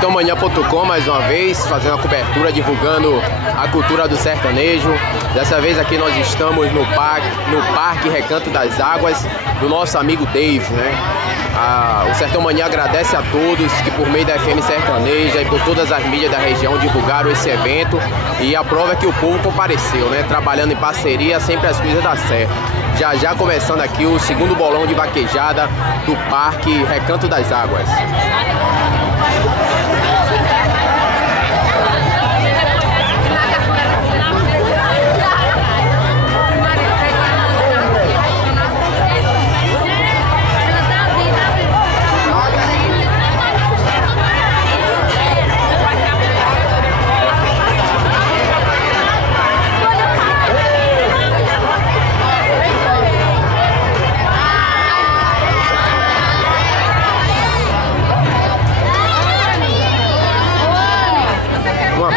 sertãomanhã.com mais uma vez, fazendo a cobertura, divulgando a cultura do sertanejo. Dessa vez aqui nós estamos no Parque Recanto das Águas, do nosso amigo Dave, né? O Sertão Manhã agradece a todos que por meio da FM Sertaneja e por todas as mídias da região divulgaram esse evento, e a prova é que o povo compareceu, né? Trabalhando em parceria, sempre as coisas dão certo. Já começando aqui o segundo bolão de vaquejada do Parque Recanto das Águas.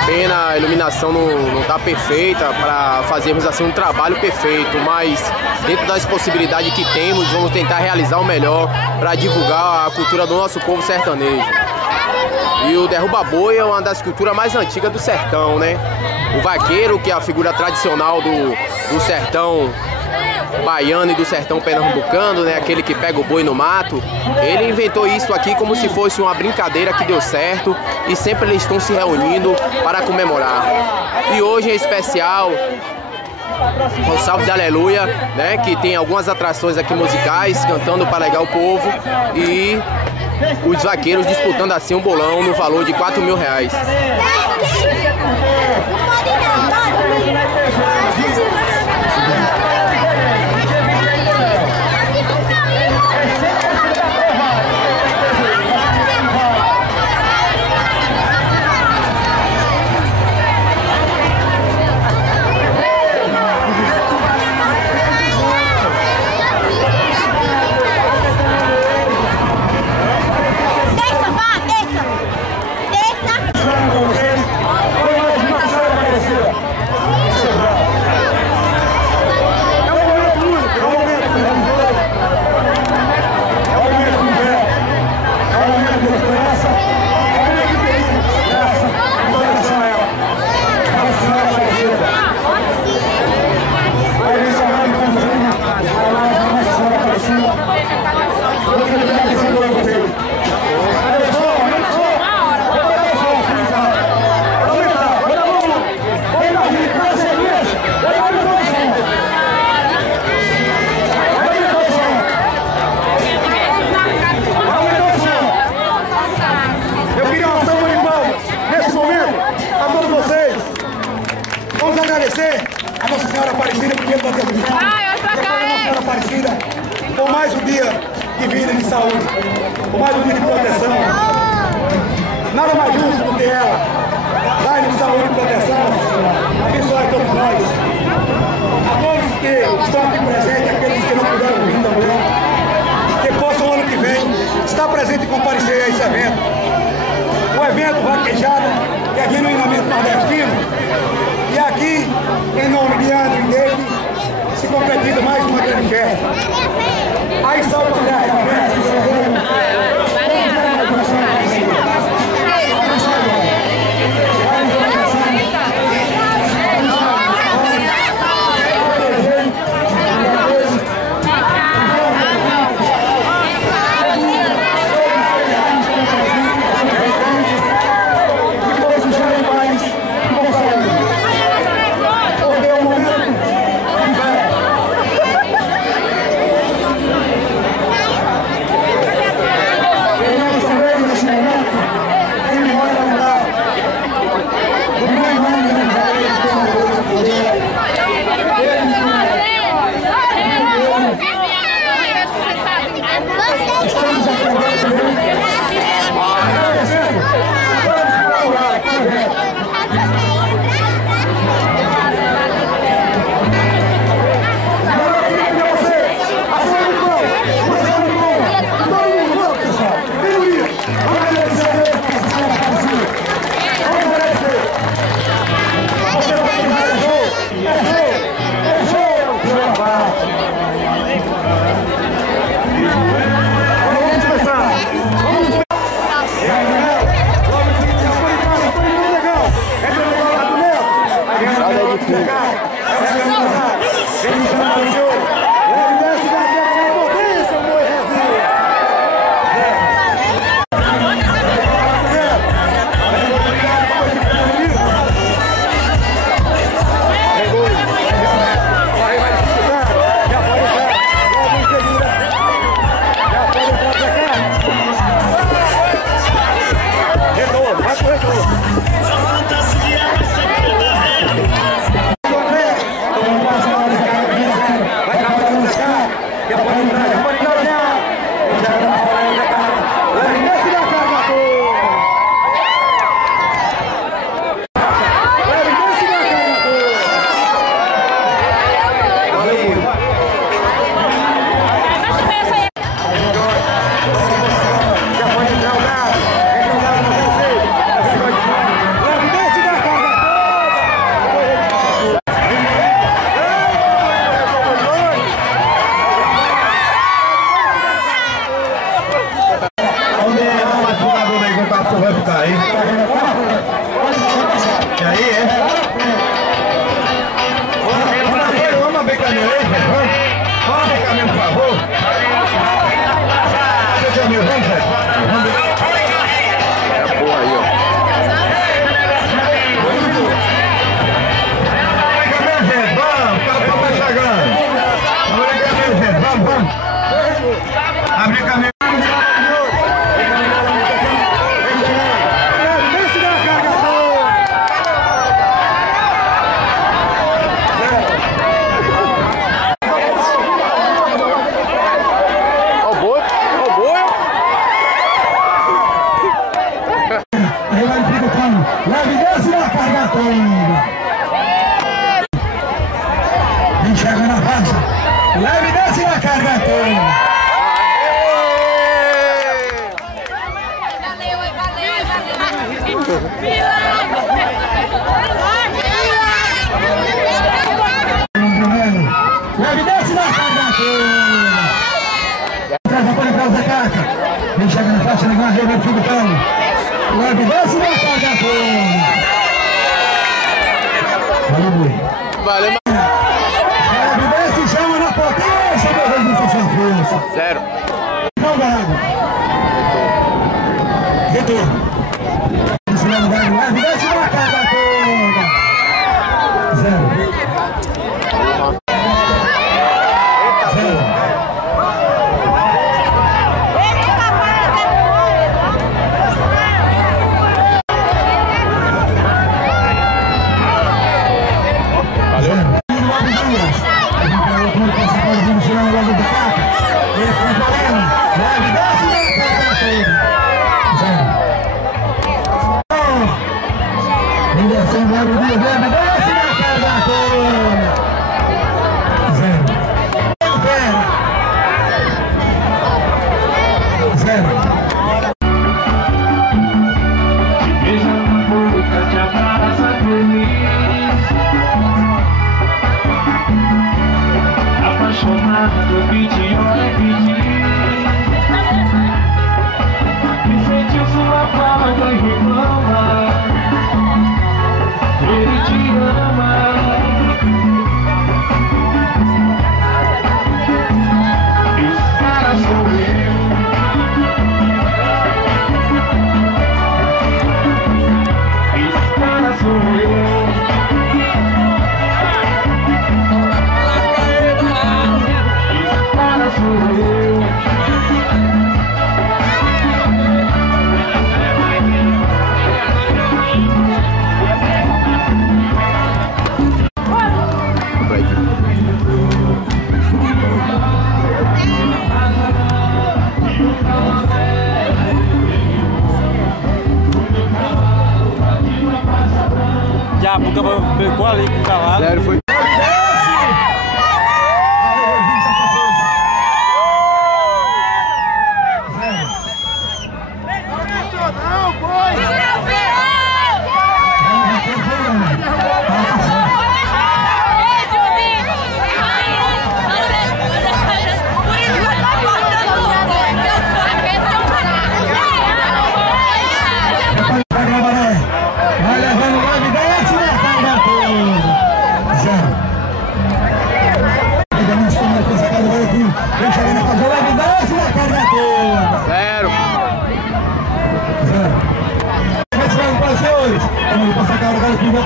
Pena, a iluminação não está perfeita para fazermos assim um trabalho perfeito, mas dentro das possibilidades que temos, vamos tentar realizar o melhor para divulgar a cultura do nosso povo sertanejo. E o derruba boi é uma das culturas mais antigas do sertão, né? O vaqueiro, que é a figura tradicional do sertão baiano e do sertão pernambucano, né? Aquele que pega o boi no mato. Ele inventou isso aqui como se fosse uma brincadeira que deu certo, e sempre eles estão se reunindo para comemorar. E hoje em especial o Salve de Aleluia, né? Que tem algumas atrações aqui musicais, cantando para alegar o povo, e os vaqueiros disputando assim um bolão no valor de R$4.000. Vamos agradecer a Nossa Senhora Aparecida por dia da televisão. Nossa Senhora Aparecida por mais um dia de vida e de saúde, por mais um dia de proteção. Nada mais justo do que ela. Dai-nos saúde e proteção, abençoe todos nós. A todos que estão aqui presentes, aqueles que não puderam vir também, que possam ano que vem estar presente e comparecer a esse evento. O evento vaquejada, que é genuinamente nordestino. E aqui, em nome de André e David, se concretiza mais uma grande festa. Aí salve a festa. Aí. E aí, é? Vamos abrir caminho aí, velho. Vamos abrir caminho, por favor. Deixa eu ver, vamos, velho. É boa aí, ó. Abre caminho. Leve desce na carga toda. Enxerga na faixa. Leve desce na carga toda. Leve desce na carga toda. Traz a polícia da carga. Enxerga na faixa, legal, rede do Fibutano. Leve desce na carga toda. Valeu, boi. Valeu, Leve desce, chama na potência, meu Deus do céu, sem força. zero. Não dá água. Retorno. Leve desce na carga toda. Zero. Já, porque pegou ali com o cavalo. Zero foi.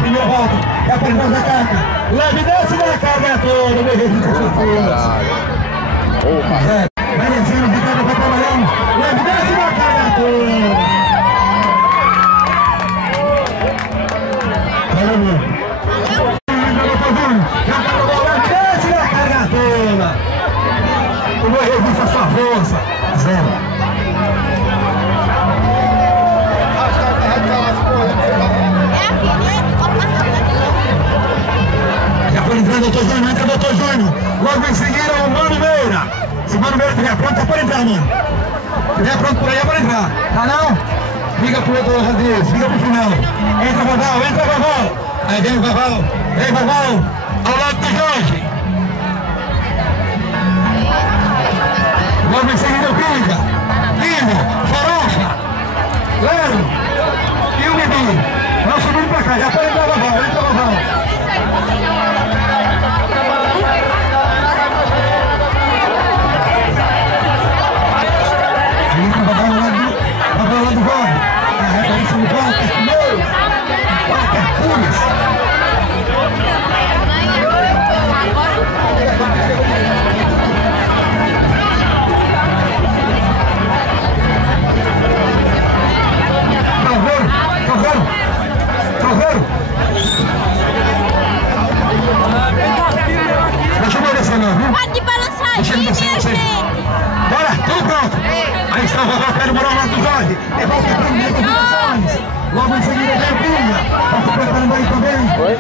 Primeira volta, é a primeira da carga. Leve desce da carga toda, meu Deus do céu. Merecendo, Ricardo vai trabalhando. Leve desce da carga toda. Valeu, meu. Leve desce da carga toda. O meu resiste a sua força. Zero. Entrando, doutor Júnior, entra, doutor Júnior. Logo em seguida, o Mano Meira. Se o Mano Meira estiver pronto, é para entrar, mano. Se estiver pronto por aí, é para entrar. Tá não? Fica pro outro lado, fica pro final. Entra, Vaval, entra, Vaval. Aí vem o Vaval. Vem, Vaval. Ao lado do Jorge. Logo em seguida, o Pinga. Pinga, Farofa. Lero. Oi?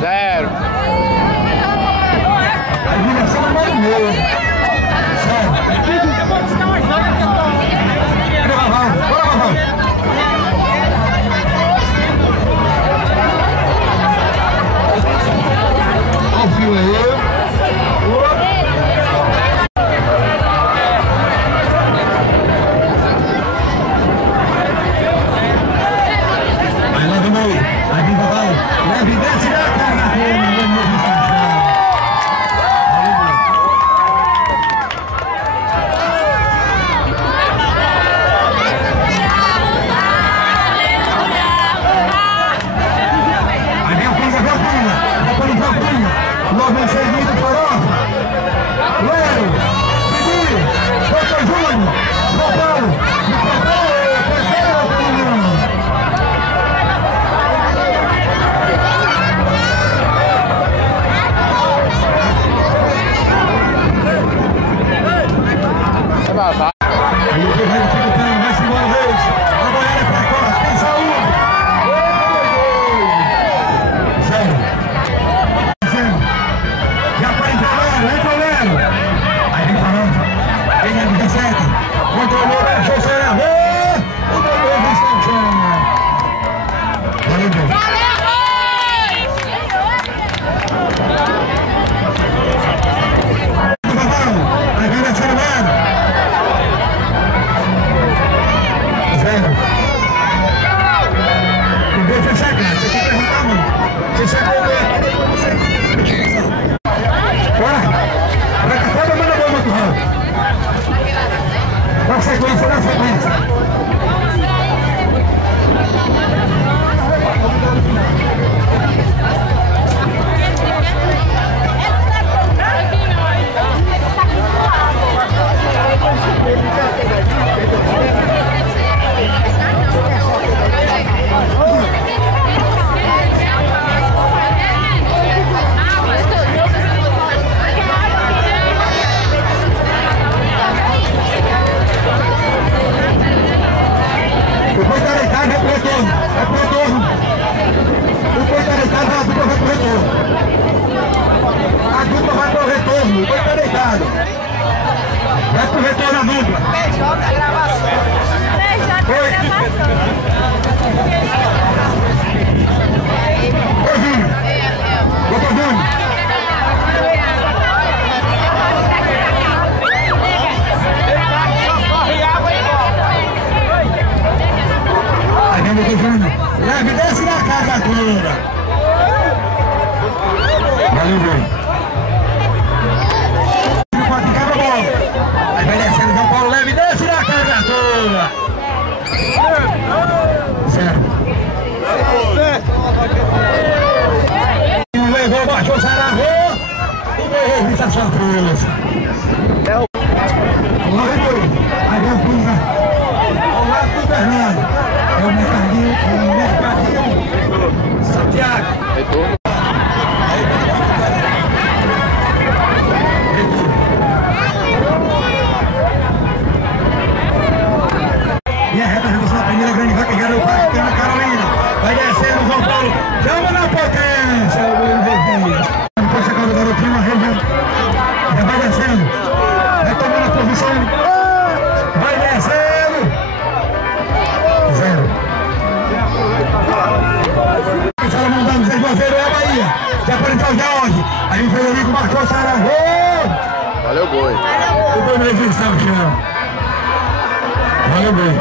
0. A direção é mais meio. Eu vou buscar uma joia que eu tô. Bora, confio aí. Vai lá do meio. A diva vai. Leve e desce na cara. Na sequência. Depois da deitada é pro retorno. É pro retorno. Depois da deitada a dupla vai pro retorno. A dupla vai pro retorno. Depois da deitada. Vai pro retorno a dupla. PJ gravação. Oi. Ô Júnior. Doutor Júnior. Leve, desce na carga toda. Valeu, bem. Pode ficar a bola. Aí vai descendo João Paulo, leve, desce na carga toda. Certo. Levou, baixou, saravou. E veio, grita sua força. Aí vem o Pinga. Ao lado do Fernando. É o Mercadinho, Santiago. Retorno. E a representação da primeira grande vaca já deu para a Carolina. Vai descendo o João Paulo. Chama na potência. Depois chegando o garotinho, a região. Já vai descendo. Vai tomando a posição. Vai descendo. 0. Sala mandando 6-0 é a Bahia. Já apareceu já hoje. Aí o Frederico marcou, saravou. Valeu, boi. O primeiro visão, chama. Valeu, boi.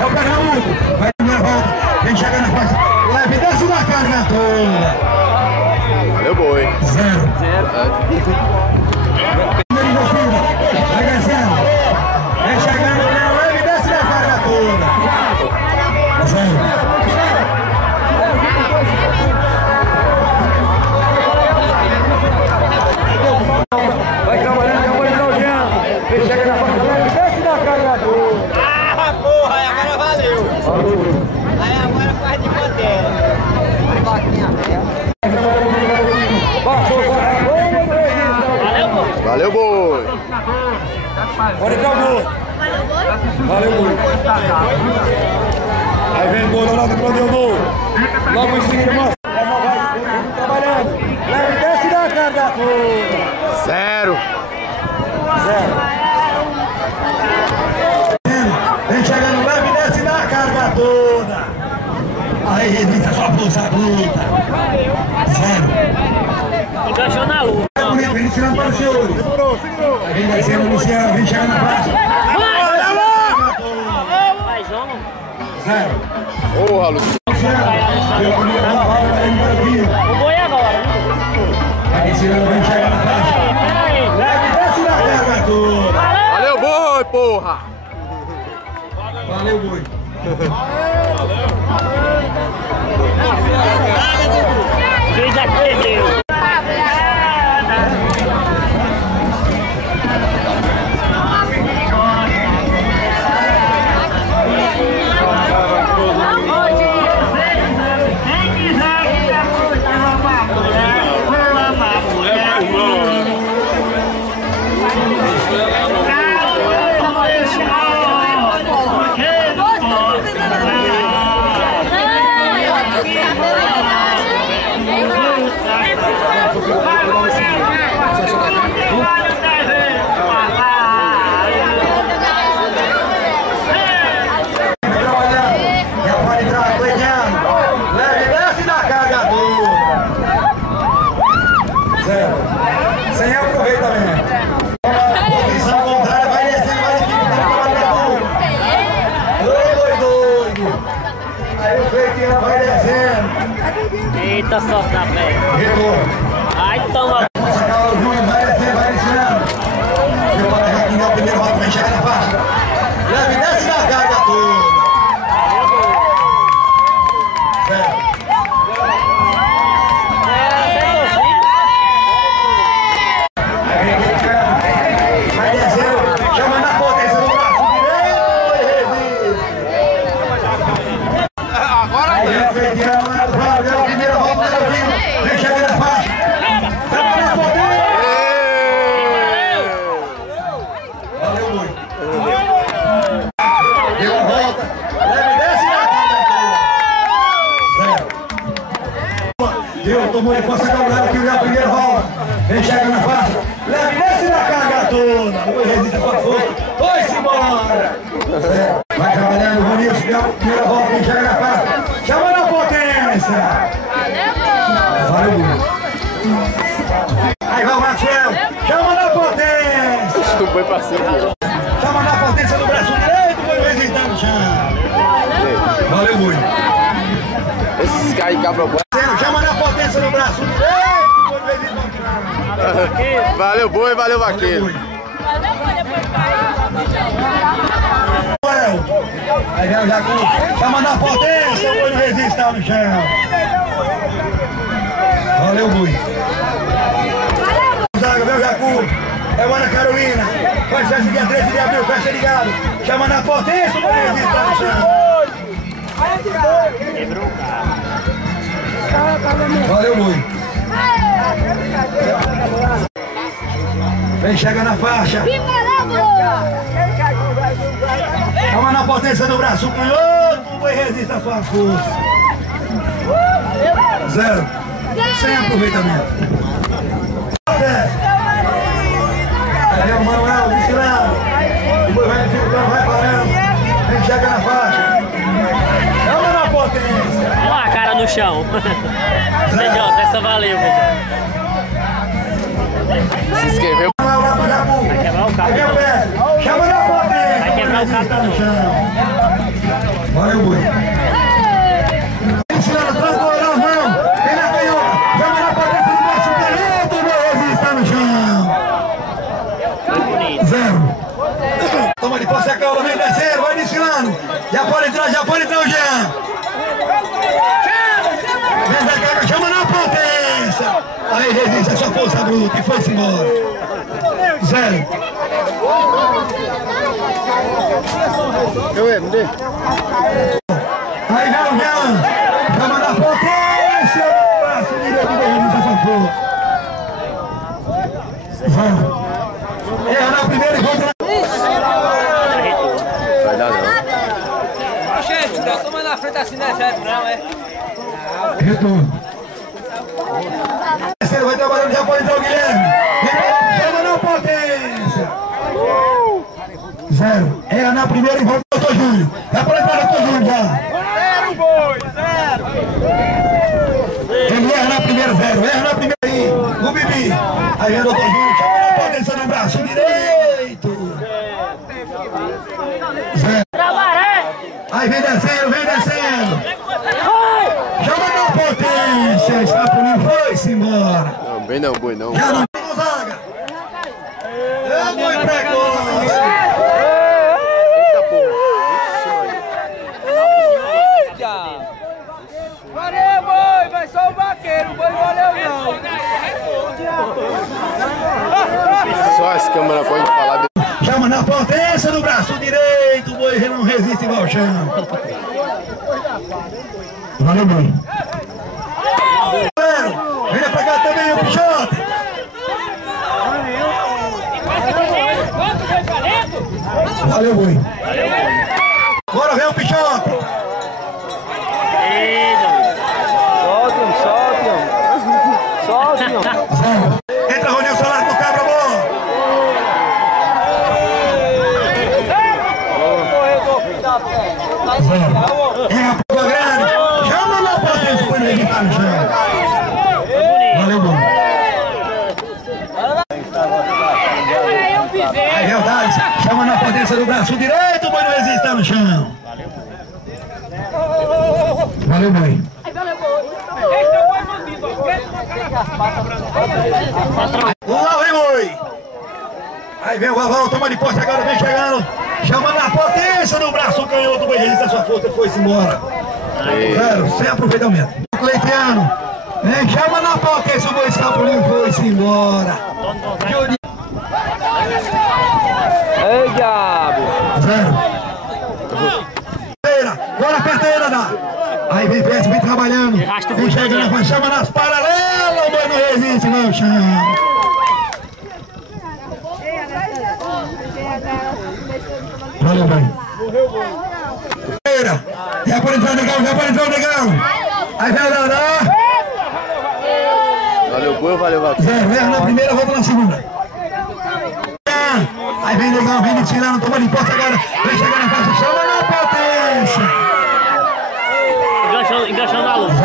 É o Pernambuco. Vai na volta. Vem chegando na faixa. Leve, desce na carga toda. Valeu, boi. 0. Vai descendo. Vem chegando, leve, desce na carga toda. 0. Vai trabalhando o Jean. Vem chegando na faixa. Leve, desce na carga toda. Ah, porra, aí agora valeu. Aí agora faz de bandeira. Valeu, boi. Bora entrar o gol. Valeu, boi. Aí vem o gol lá do Claudio. Logo em seguida, mostra. Vai trabalhando. Leve, desce da carga toda. 0. Vem chegando, leve, desce da carga toda. Aí, Revista, sua força bruta. 0. Enganchou na lua. Vem ensinando para os senhores. Segurou. Vem descendo, Luciano, vem chegando na faixa. Mais uma. 0. Porra, Luciano. O boi agora. Vai ensinando, vem chegando na faixa. Peraí. Leve, desce da carga toda. Valeu, boi, porra. Valeu, boi. Juiz perdeu. Sem aproveitamento. Posição contrária, vai descendo, vai descendo. Doido. Aí o Freitinho vai descendo. Eita, sorte na perna. Retorno. Ai, toma. Nossa, Carlos Júnior vai descendo, vai descendo. Deu para Joaquim, o primeiro volta, vem chegar na faixa. Leve, desce da carga toda. 0. Tomou ele com essa galera que a primeira rola. Vem chegando na faixa. Leve, desce na carga toda. Não resiste com a força. Foi-se embora. Vai trabalhando o Ronilson. Deu a primeira volta. Vem chegando na faixa. Chama na potência. Valeu. Aí vai o Maxwell. Chama na potência. Isso foi parceiro. Chama na potência do braço direito. Foi resistente no chão. Valeu, Rui. Esses caras de cabra boa. Chama na potência no braço direito. Valeu, boi, valeu, vaqueiro. Aí vem o Jacu. Chama na potência, o boi não resiste, tá no chão. Valeu, boi. Zaga, vem o Jacu. É o Ana Carolina. Faz festa dia 13 de abril, festa ligado. Chama na potência, o boi não resiste, tá no chão. Quebrou o carro. Valeu, boi. Vem, chega na faixa. Toma na potência do braço canhoto, o boi resiste a sua força. 0. Sem aproveitamento. Aí é o Manuel, desfilando. O boi vai dificultando, vai parando. Vem, chega na faixa. Toma na potência. Olha a cara no chão. Beijão, essa valeu, beijão. Se inscreveu. Vai quebrar o carro. Chama na potência. Vai quebrar o carro no chão. Valeu, boi. Ensinando, tranquilo, não. Vem na canhota. Chama na potência do braço direito. O boi está no chão. Foi bonito. 0. Toma de posse a calma, vem descendo, vai desfilando. Já pode entrar o Jean. Vem da carga, chama na potência. Aí resiste a sua força bruta e foi-se embora. 0. Eu me dê. Aí vem o Jean. Chama na potência. Braço direito e resiste a sua força. 0. Erra na primeira e volta na... Vai dar não. Gente, toma na frente assim não é certo, não, é? Retorno. Terceiro vai trabalhando, já pode entrar o Guilherme. Chama na potência. 0. Erra na primeira e volta o Dr. Júnior. Já pode entrar o Dr. Júnior já. 0, boi, 0. Ele erra na primeira, 0. Erra na primeira aí. O Bibi. Aí vem o Dr. Júnior. Chama na potência no braço direito. 0. Aí vem descendo, vem descendo. Chama na potência. Escapulinho foi-se embora. Não, bem não, boi não. Já não tem Gonzaga. É boi precoce. Eita porra. Valeu, boi, vai só o vaqueiro, o boi valeu não. Só as câmeras podem falar dele. Chama na potência do braço direito, o boi não resiste igual ao chão. Valeu, boi. Venha pra cá também o Pichote. Valeu, boi. Bora ver o Pichote. Solte, Entra Ronil Solar no cabra, boa. É a porra grande. Chama na potência quando ele tá no chão. Valeu, bom. Aí, verdade. Chama na potência do braço direito, o boi não resiste, tá no chão. Valeu, boi. Lá vem, boi. Aí vem o Vaval, toma de poste agora, vem chegando. Chama na potência do braço canhoto, o boi resiste a sua força, foi-se embora. 0, sem aproveitamento. Cleitiano, vem, chama na potência, o boi escapulinho foi-se embora. Ei, diabo. 0. Bora perto dá. Aí vem Pérez, vem trabalhando. Vem chegando, chama nas paralelas, o boi não resiste, não, chama. Valeu, boi. Já pode entrar o negão, já pode entrar o negão. Aí vem o Dadá. Valeu, boi ou valeu, vaqueiro? 0, erra na primeira, volta na segunda. Aí vem negão, vem me tirando, toma de posse agora. Vem chegando na faixa, chama na potência. Enganchando a luz. 0.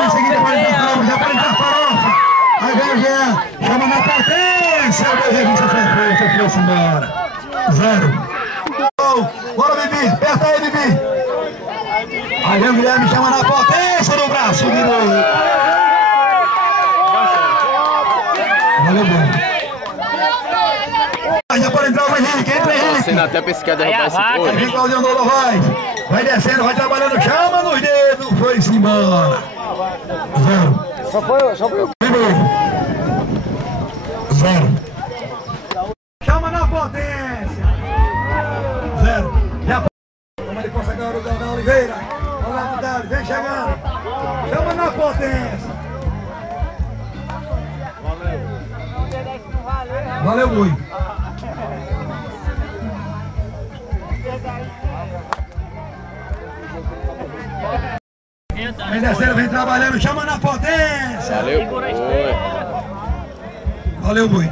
Em seguida pode entrar farofa, já pode entrar farofa. Aí vem o Jean, chama na potência. O boi revista foi-se embora. 0. Bora, Bibi, aperta aí, Bibi. Aí vem o Guilherme, chama na potência do braço direito. Valeu, bom. Já pode entrar o Henrique, entra Henrique. Sendo até pra esse cara derrubar esse boi. Aí vem Claudio Andolo, vai descendo, vai trabalhando, chama nos dedos, foi-se embora. 0. Só foi o... 0. Chama na potência. 0. Já toma de posse agora o Dona Oliveira. Olha lá, cuidado, vem chegando. Chama na potência. Valeu, boi. Vem descendo, vem trabalhando, chama na potência. Valeu, boi. Valeu, boi.